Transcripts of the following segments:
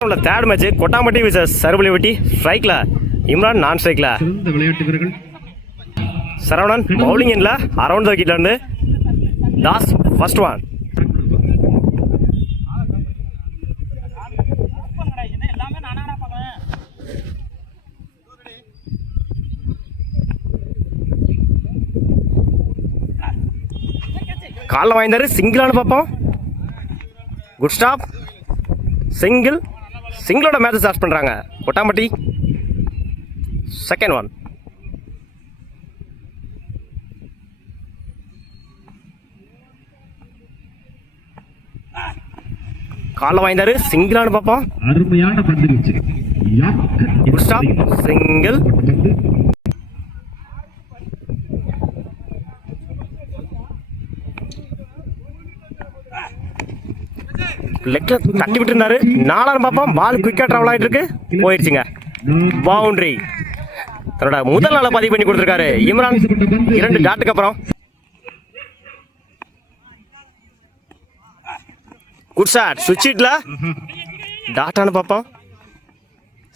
Third match Kottampatti versus Sarupalivatti ஸ்ட்ரைக்ல Imran non ஸ்ட்ரைக்ல விளையாட்டு வீரர்கள் சரவணன் பவுலிங் எண்ணில் அரௌண்ட் த விக்கெட்ல இருந்து தாஸ் ஃபர்ஸ்ட் ஒன் காலில் வாய்ந்தாரு சிங்கிளானு பார்ப்போம் குட் ஸ்டாப் சிங்கிளோட மேட்ச் ஸ்டார்ட் பண்ணுறாங்க கொட்டாம்பட்டி செகண்ட் ஒன் காலில் வாய்ந்தாரு சிங்கிளானு பார்ப்போம் அருமையான பந்து வீச்சு குட் ஸ்டாப் சிங்கிள் லெக்ல தட்டி விட்டு இருந்தாரு நாலாயிரம் பார்ப்போம் பால் குயிக்கா டிராவல் ஆகிட்டு இருக்கு போயிடுச்சுங்க பவுண்டரி தன்னோட முதல் நாளை பதிவு பண்ணி கொடுத்துருக்காரு இம்ரான் 2 டாட்டுக்கு அப்புறம் குட் ஷாட் சுவிட்ச் ஹிட்ல டாட்டானு பார்ப்போம்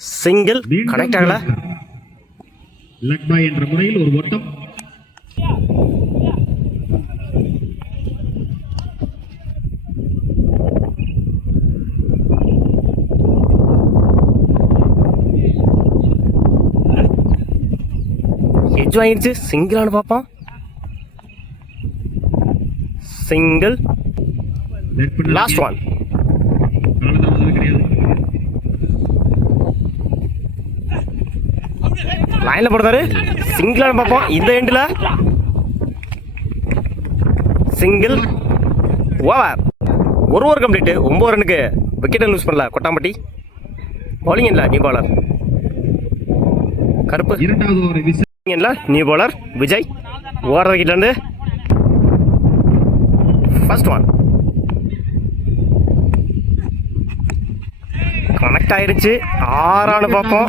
சிங்கிள் கனெக்ட் ஆகல லக் பாய் என்ற முறையில் ஒரு ஓட்டம் எட்ஜ் வாங்கிடுச்சு சிங்கிளானு பார்ப்போம் சிங்கிள் லாஸ்ட் ஒன் லைன்ல போடுறாரு சிங்கிளானு பார்ப்போம் இந்த எண்டில் சிங்கிள் ஓவர் ஒரு கம்ப்ளீட் 9 ரனுக்கு விக்கெட்டை லூஸ் பண்ணல கொட்டாம்பட்டி பவுலிங் இல்லை நியூ பாலர் கருப்பு நியூ பாலர் விஜய் ஓவர் விக்கெட்ல இருந்து ஃபர்ஸ்ட் ஒன் கனெக்ட் ஆயிருச்சு 6 பார்ப்போம்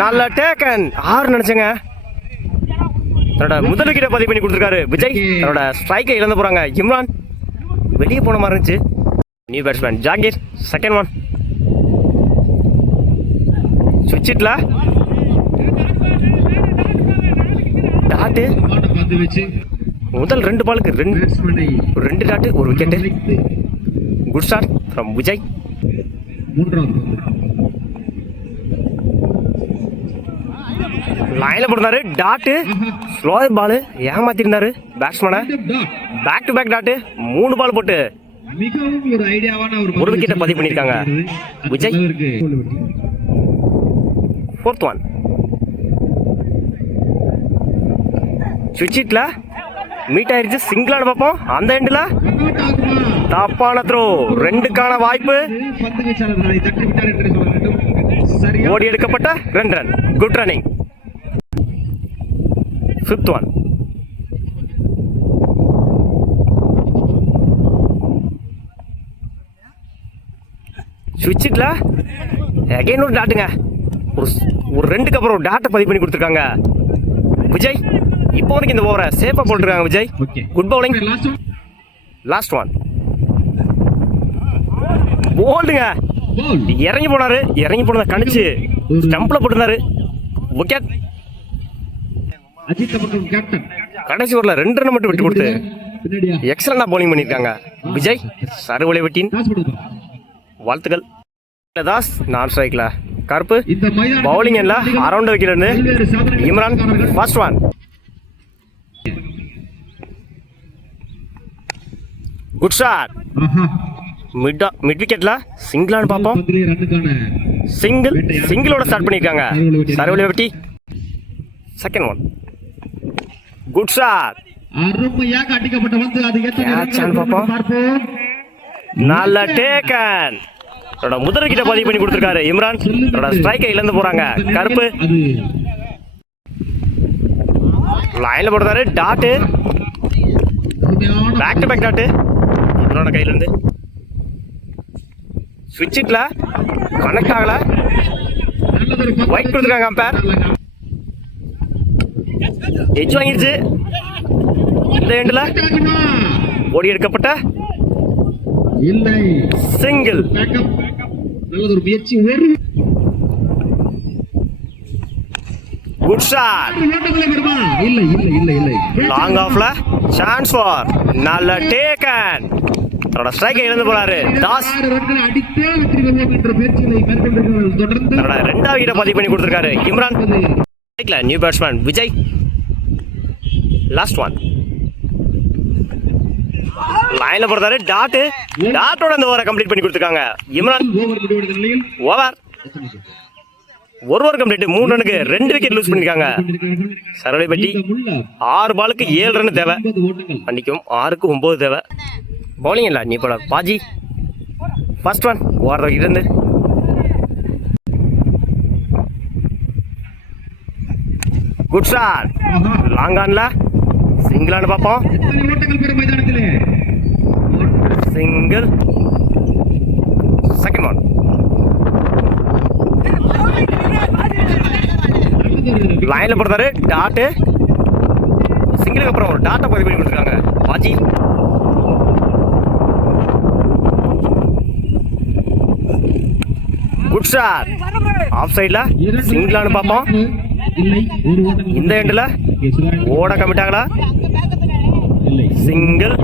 நல்ல டேக்கன் 6 நினைச்சேங்க தன்னோட முதல் விக்கெட்டை பதிவு பண்ணி கொடுத்துருக்காரு விஜய் தன்னோட ஸ்ட்ரைக்கை இழந்து போறாங்க இம்ரான் வெளியே போன மாதிரி இருந்துச்சு new batsman Jangir second one சுவிட்ச் ஹிட்ல டாட்டு முதல் 2 பாலுக்கு 2 டாட்டு ஒரு wicket good start from Vijay லைன்ல போடுறாரு டாட்டு ஸ்லோயர் பால் ஏமாத்திருந்தாரு பேட்ஸ்மேனை back to back dot 3 ball போட்டு ஒரு விக்கெட்டை பதிவு பண்ணியிருக்காங்க விஜய் ஃபோர்த் ஒன் சுவிட்ச் ஹிட்ல மீட் ஆயிருச்சு சிங்கிளான பார்ப்போம் அந்த எண்டில் தப்பான த்ரோ 2க்கான வாய்ப்பு ஓடி எடுக்கப்பட்ட 2 run good running fifth one சுவிட்ச் ஹிட்ல அகைன் ஒரு டாட்டுங்க ஒரு 2க்கு அப்புறம் ஒரு டாட்டை பதிவு பண்ணி கொடுத்துருக்காங்க விஜய் இப்போ வரைக்கும் இந்த ஓவரை சேஃபாக போட்டுருக்காங்க Vijay good bowling last one போல்டுங்க இறங்கி போனதை கணிச்சு ஸ்டம்பில் போட்டிருந்தாரு விக்கெட் கடைசி ஓவரில் 2 ரன் மட்டும் விட்டு கொடுத்து எக்ஸலண்டா பவுலிங் பண்ணியிருக்காங்க விஜய் சருவலிவட்டியின் வாழ்த்துக்கள் தாஸ் நான் ஸ்ட்ரைக்ல கருப்பு பவுலிங் எண்ணில் அரௌண்ட் விக்கெட்ல இருந்து Imran first one good shot mid விக்கெட்ல சிங்கிளானு பார்ப்போம் சிங்கிளோட ஸ்டார்ட் பண்ணியிருக்காங்க Saruvalivatti second one good shot அருமையாக அடிக்கப்பட்ட வந்து அது பார்ப்போம் நல்ல டேக்கன் முதல் விக்கெட்டை பதிவு பண்ணி கொடுத்துருக்காரு இம்ரான் ஸ்ட்ரைக்கை இழந்து போறாங்க கருப்பு லைன்ல போடுறாரு dot back to back dot இவரோட கையில இருந்து சுவிட்ச் ஹிட்ல கனெக்ட் ஆகல ஒயிட் கொடுத்துருக்காங்க அம்பேர் எட்ஜ் வாங்கிருச்சு இந்த எண்டில் ஓடி எடுக்கப்பட்ட இல்லை. சிங்கிள். பேக்கப். நல்லதொரு முயற்சி. ஒரு குட் ஷாட். ஓட்டங்களை வருமா? இல்லை இல்லை இல்லை இல்லை. லாங் ஆஃப்ல சான்ஸ் ஃபார் நல்ல டேக்கன். தன்னோட ஸ்ட்ரைக்கை இழந்து போறாரு தாஸ். 6 ரன்கள் அடித்தே வெற்றி பெறுவோம் என்ற முயற்சிகளை மேற்கொண்டிருக்கிறார்கள். தொடர்ந்து தன்னோட 2வது விக்கெட்டை பதிவு பண்ணி கொடுத்திருக்காரு Imran. New batsman Vijay. Last one. லைன்ல போறாரு டாட்டோட அந்த ஓவரை கம்ப்ளீட் பண்ணி கொடுத்துருக்காங்க இம்ரான். ஓவர் முடிவெடுத்த நிலையில் ஓவர் ஒரு ஓவர் கம்ப்ளீட். 3 ரனுக்கு 2 விக்கெட் லூஸ் பண்ணிருக்காங்க. சரவலை பட்டி 6 பாலுக்கு 7 ரன் தேவை. 9 ஓட்டங்கள். மன்னிக்கும் 6க்கு 9 தேவை. பவுலிங் இல்ல நீ போல பாஜி. ஃபர்ஸ்ட் ஒன் ஓவர் வைக்கிட்டு இருந்து குட் ஷாட். லாங் ஆன்ல சிங்கிளான்னு பார்ப்போம். எத்தனை ஓட்டங்கள் பெறும் மைதானத்திலே? சிங்கிள். Second one. லைன்ல போடுறாரு டாட்டு. சிங்கிளுக்கு அப்புறம் ஒரு டாட்டை பதிவு பண்ணி கொடுத்துருக்காங்க பாஜி. Good shot. ஆஃப் சைட்ல சிங்கிளான்னு பார்ப்போம். இல்லை. ஒரு ஓட்டம். இந்த எண்டில் ஓட கமிட்டாங்களா? இல்லை. சிங்கிள்.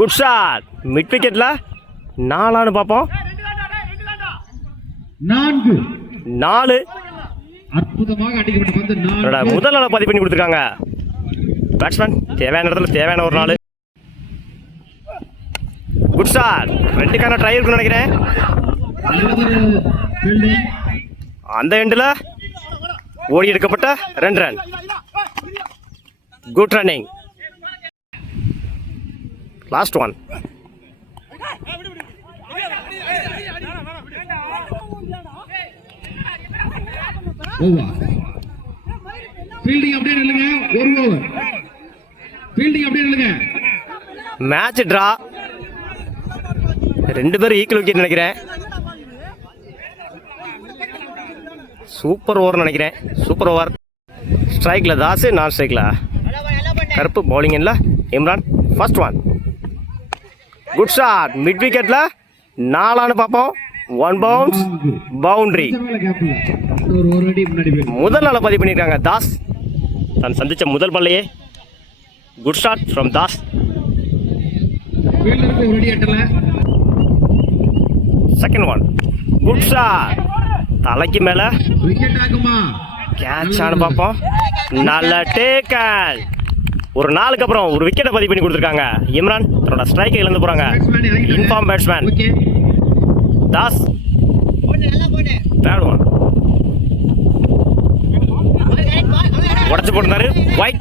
Good shot. மிட் விக்கெட்ல 4 பார்ப்போம். 4. அற்புதமாக அடிக்கப்பட்ட பந்து 4. முதல் நாள பதிவு பண்ணி கொடுத்துருக்காங்க பேட்ஸ்மேன். தேவையான இடத்துல தேவையான ஒரு நாள். Good shot. 2க்கான ட்ரை இருக்குன்னு நினைக்கிறேன். அந்த எண்டில் ஓடி எடுக்கப்பட்ட 2 run. Good running. Last one. Fielding அப்படியே நில்லுங்க. ஒரு ஓவர். ஃபீல்டிங் அப்படியே நில்லுங்க. Match draw. 2 பேரும் ஈக்குவல் விக்கெட் நினைக்கிறேன். சூப்பர் ஓவர் நினைக்கிறேன். Super over. ஸ்ட்ரைக்கில் தாஸ், நான் ஸ்ட்ரைக்கில் கருப்பு. பவுலிங் இல்லை Imran. First one. Good shot. Mid விக்கெட்ல 4 பார்ப்போம். 1 பவுன்ஸ் பவுண்டரி. முதல் நாள பதிவு பண்ணியிருக்காங்க தாஸ். தான் சந்திச்ச முதல் பல்லையே good shot from Das. Second one. Good shot. தலைக்கு மேல கேட்ச் ஆன பார்ப்போம். நல்ல டேக்கன். ஒரு 4க்கு அப்புறம் ஒரு விக்கெட்டை பதிவு பண்ணி கொடுத்துருக்காங்க இம்ரான். தன்னோட ஸ்ட்ரைக்கை இழந்து போறாங்க. In form batsman Das. Third one. உடச்சு போட்டுருந்தாரு ஒயிட்.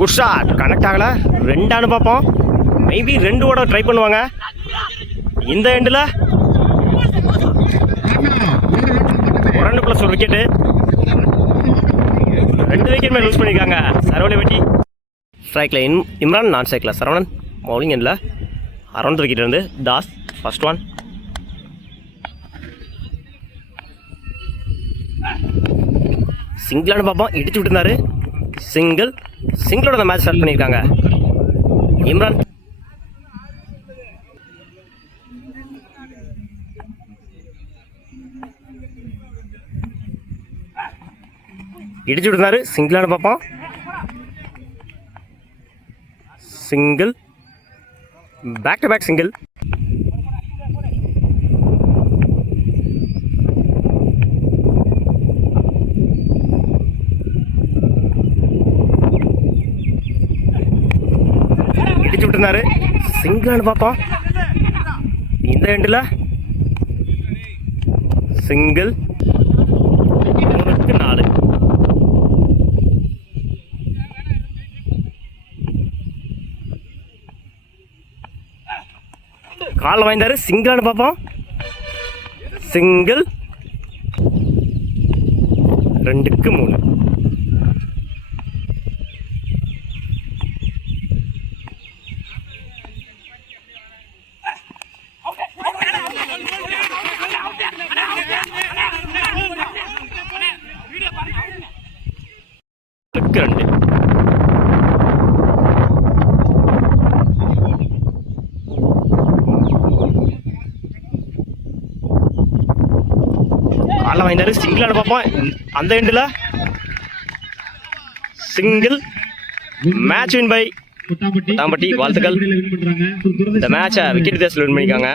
Good shot. கனெக்ட் ஆகல. 2 பார்ப்போம். மேபி 2 ஓட ட்ரை பண்ணுவாங்க. இந்த எண்டில் 1 ரன் ப்ளஸ் 1 விக்கெட்டு. 2 விக்கெட் மேலே லூஸ் பண்ணியிருக்காங்க சரவணை வெட்டி. ஸ்ட்ரைக்கில் இம்ரான், நான் ஸ்ட்ரைக்கில் சரவணன். பவுலிங் எண்டில் அரௌண்ட் விக்கெட் இருந்து தாஸ். First one. சிங்கிளானு பார்ப்போம். இடிச்சு விட்டுருந்தாரு. சிங்கிளோட அந்த மேட்ச் ஸ்டார்ட் பண்ணியிருக்காங்க இம்ரான். இடிச்சு விட்டுருந்தாரு. சிங்கிளானு பார்ப்போம். Single. Back to back single. இடிச்சு விட்டுருந்தாரு. சிங்கிளானு பார்ப்போம். இந்த எண்டில் சிங்கிள். 3க்கு 4. காலில் வாய்ந்தாரு. சிங்கிளானு பார்ப்போம். சிங்கிள். 2க்கு 3. க்கு 2. வாங்கினாரு. சிங்கிளான பார்ப்போம். அந்த எண்டில் single. Match win by Kottampatti Kottampatti. வாழ்த்துக்கள். வின் பண்றாங்க. இந்த மேட்சை விக்கெட் வித்தியாசத்தில் வின் பண்ணியிருக்காங்க.